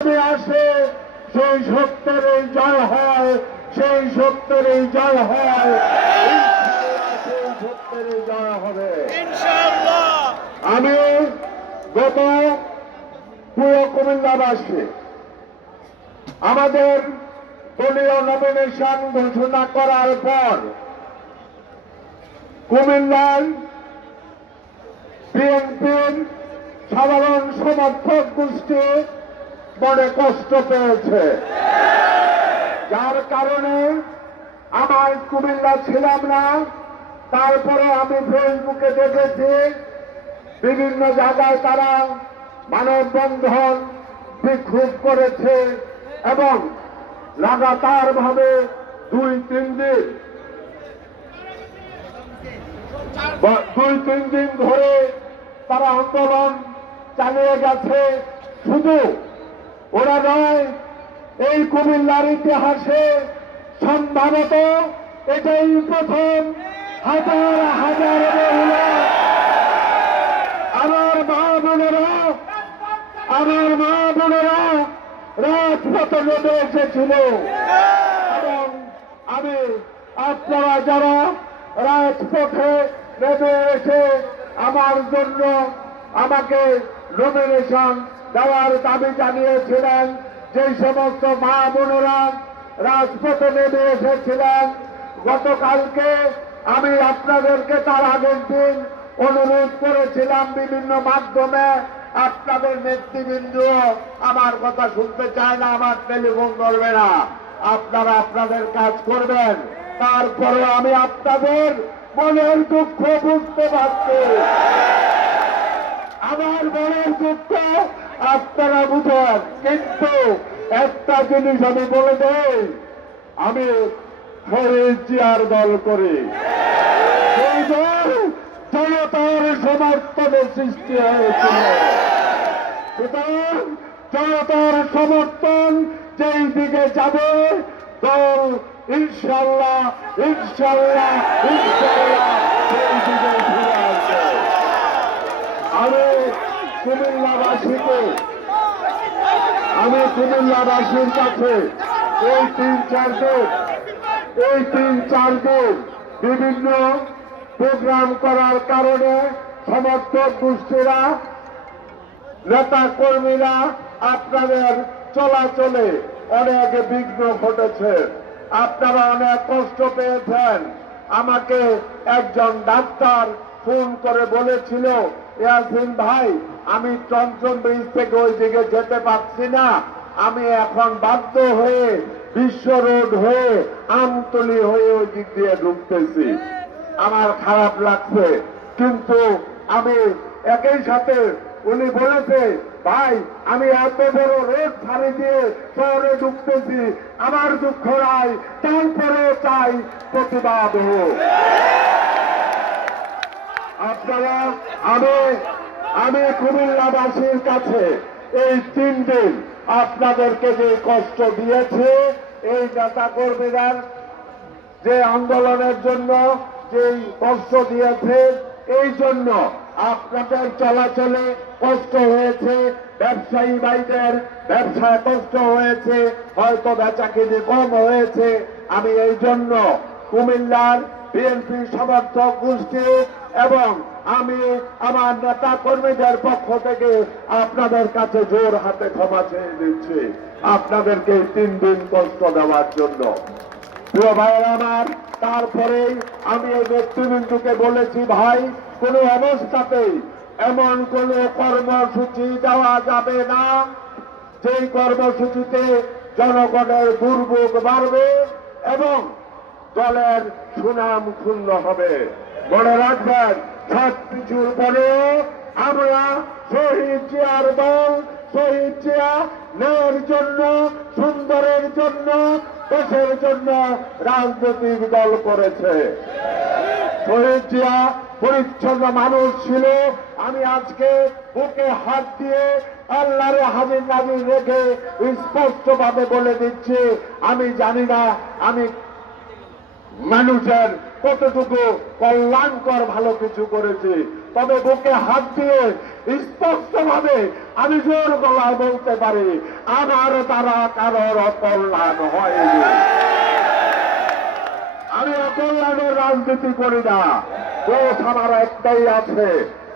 আসে সেই সত্যের এই জয় হয়, সেই সত্যের এই জয় হয়, সেই সত্যের এই জয় হবে ইনশাআল্লাহ। আমি গত পুরো কুমিল্লাবাসী আমাদের দলীয় নমিনেশন ঘোষণা করার পর কুমিল্লার বিএনপির সাধারণ সমর্থক গোষ্ঠী বড় কষ্ট পেয়েছে, যার কারণে আমার কুমিল্লা ছিলাম না। তারপরে আমি ফেসবুকে দেখেছি বিভিন্ন জায়গায় তারা মানববন্ধন বিক্ষোভ করেছে এবং লাগাতার ভাবে 2-3 দিন ধরে তারা আন্দোলন চালিয়ে গেছে। শুধু ওরা নয়, এই কুমিল্লার ইতিহাসে সম্ভবত এটাই প্রথম হাজার হাজার মহিলা আমার মা বোনেরা রাজপথে নেমে এসেছিল এবং আমি আপনারা যারা রাজপথে নেমে এসে আমার জন্য আমাকে নমিনেশন দেওয়ার দাবি জানিয়েছিলেন, যেই সমস্ত মা বোনেরা রাজপথে নেমে এসেছিলেন, গতকালকে আমি আপনাদেরকে তার আগের দিন অনুরোধ করেছিলাম বিভিন্ন মাধ্যমে, আপনাদের নেতৃবৃন্দ আমার কথা শুনতে চায় না, আমার টেলিফোন করবে না, আপনারা আপনাদের কাজ করবেন। তারপরে আমি আপনাদের মনের দুঃখ বুঝতে পারছি, আমার মনের দুঃখ আপনারা বুঝেন। কিন্তু একটা জিনিস আমি বলে দেই, আমি শহীদ জিয়ার দল করি, সেই দল জনতার সমর্থনে সৃষ্টি হয়েছিল। সুতরাং জনতার সমর্থন যেই দিকে যাবে, দল ইনশাল্লাহ ইনশাল্লাহ ইনশাল্লাহ সেই দিকে ফিরে আসবে। আমি কুমিল্লাবাসীর কাছে এই 3-4 দিন বিভিন্ন প্রোগ্রাম করার কারণে সমর্থক গোষ্ঠীরা, নেতা কর্মীরা আপনাদের চলাচলে অনেক বিঘ্ন ঘটেছে, আপনারা অনেক কষ্ট পেয়েছেন। আমাকে একজন ডাক্তার ফোন করে বলেছিল, ইয়াসিন ভাই, আমি চঞ্চল ব্রিজ থেকে ওই দিকে যেতে পারছি না, আমি এখন বাধ্য হয়ে বিশ্ব রোড হয়ে আমতলী হয়ে ওই দিক দিয়ে ঢুকতেছি। আমার খারাপ লাগছে, কিন্তু আমি একই সাথে উনি বলেছে, ভাই আমি এত বড় রোড ছাড়ি দিয়ে শহরে ঢুকতেছি, আমার দুঃখ নাই, তারপরেও চাই প্রতিবাদ হোক। আপনারা আমি কুমিল্লাবাসীর কাছে এই 3 দিন আপনাদেরকে যে কষ্ট দিয়েছে, এই নেতা কর্মীরা যে আন্দোলনের জন্য যে কষ্ট দিয়েছে, এই জন্য আপনাদের চলাচলে কষ্ট হয়েছে, ব্যবসায়ী ভাইদের ব্যবসায় কষ্ট হয়েছে, হয়তো বেচাকিনি কম হয়েছে। আমি এই জন্য কুমিল্লার বিএনপি সমর্থক গোষ্ঠী এবং আমি আমার নেতা কর্মীদের পক্ষ থেকে আপনাদের কাছে জোর হাতে ক্ষমা চেয়ে দিচ্ছি, আপনাদেরকে 3 দিন কষ্ট দেওয়ার জন্য। প্রিয় ভাইয়েরা আমার, তারপরেই আমি এই নেতৃবৃন্দকে বলেছি, ভাই কোনো অবস্থাতেই এমন কোন কর্মসূচি দেওয়া যাবে না যেই কর্মসূচিতে জনগণের দুর্ভোগ বাড়বে এবং দলের সুনাম ক্ষুণ্ণ হবে। মনে রাখবেন, সব কিছুর পরেও আমরা শহীদ জিয়ার দল, শহীদ জিয়া ন্যায়ের জন্য, সুন্দরের জন্য, দেশের জন্য রাজনৈতিক দল করেছে। শহীদ জিয়া পরিচ্ছন্ন মানুষ ছিল। আমি আজকে বুকে হাত দিয়ে আল্লাহরে হাজির নাজির রেখে স্পষ্টভাবে বলে দিচ্ছি, আমি জানি না আমি মানুষের কতটুকু কল্যাণকর ভালো কিছু করেছি, তবে বুকে হাত দিয়ে স্পষ্টভাবে আমি জোর গলায় বলতে পারি, আমার দ্বারা কারোর অকল্যাণ হয়নি। আমি অকল্যাণের রাজনীতি করি না। দোষ আমার একটাই আছে,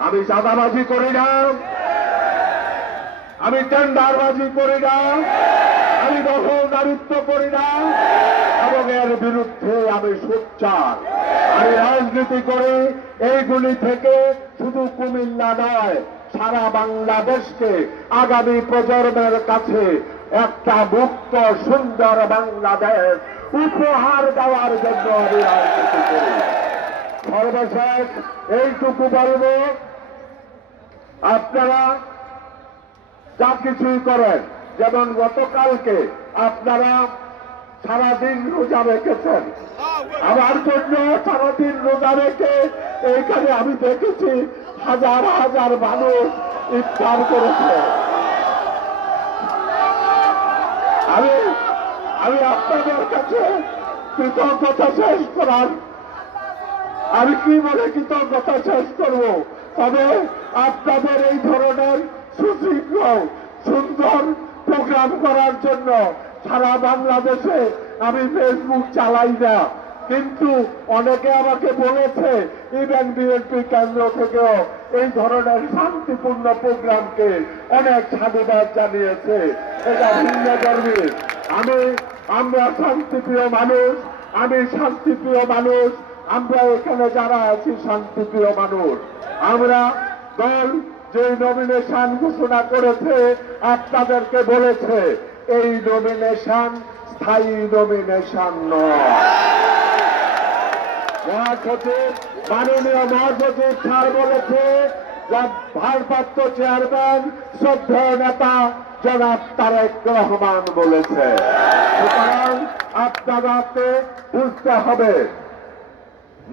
আমি চাঁদাবাজি করি না, আমি টেন্ডারবাজি করি না, আমি দখলদারিত্ব করি না, এবং এর বিরুদ্ধে আমি সোচ্চার। আমি রাজনীতি করি এইগুলি থেকে শুধু কুমিল্লা নয়, সারা বাংলাদেশকে আগামী প্রজন্মের কাছে একটা মুক্ত সুন্দর বাংলাদেশ উপহার দেওয়ার জন্য আমি রাজনীতি করি। সর্বশেষ এইটুকু বলব, আপনারা যা কিছুই করেন, যেমন গতকালকে আপনারা সারাদিন রোজা রেখেছেন, আমার জন্য সারাদিন রোজা রেখে এইখানে আমি দেখেছি হাজার হাজার মানুষ ইফতার করেছে। আমি আপনাদের কাছে কৃতজ্ঞতা শেষ করার, আমি কি বলে কৃতজ্ঞতা শেষ করব, তবে আপনাদের এই ধরনের সুশৃঙ্খল সুন্দর প্রোগ্রাম করার জন্য সারা বাংলাদেশে আমি ফেসবুক চালাই না, কিন্তু অনেকে আমাকে বলেছে, ইভেন বিএনপি কেন্দ্র থেকেও এই ধরনের শান্তিপূর্ণ প্রোগ্রামকে অনেক সাধুবাদ জানিয়েছে। এটা ভিন্ন ধর্মী। আমরা শান্তিপ্রিয় মানুষ, আমি শান্তিপ্রিয় মানুষ, আমরা এখানে যারা আছি শান্তিপ্রিয় মানুষ। আমরা দল যে নমিনেশন ঘোষণা করেছে আপনাদেরকে বলেছে এই নমিনেশন স্থায়ী নমিনেশন নয়। মহাসচিব, মাননীয় মহাসচিব স্যার বলেছে, ভারপ্রাপ্ত চেয়ারম্যান শ্রদ্ধেয় নেতা জনাব তারেক রহমান বলেছে। সুতরাং আপনাদেরকে বুঝতে হবে,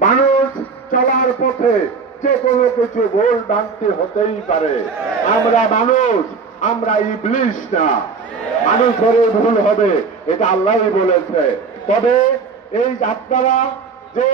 মানুষ চলার পথে যে কোনো কিছু ভুল ভ্রান্তি হতেই পারে। আমরা মানুষ, আমরা ইবলিশ না। মানুষের ভুল হবে, এটা আল্লাহই বলেছে। তবে এই আপনারা যে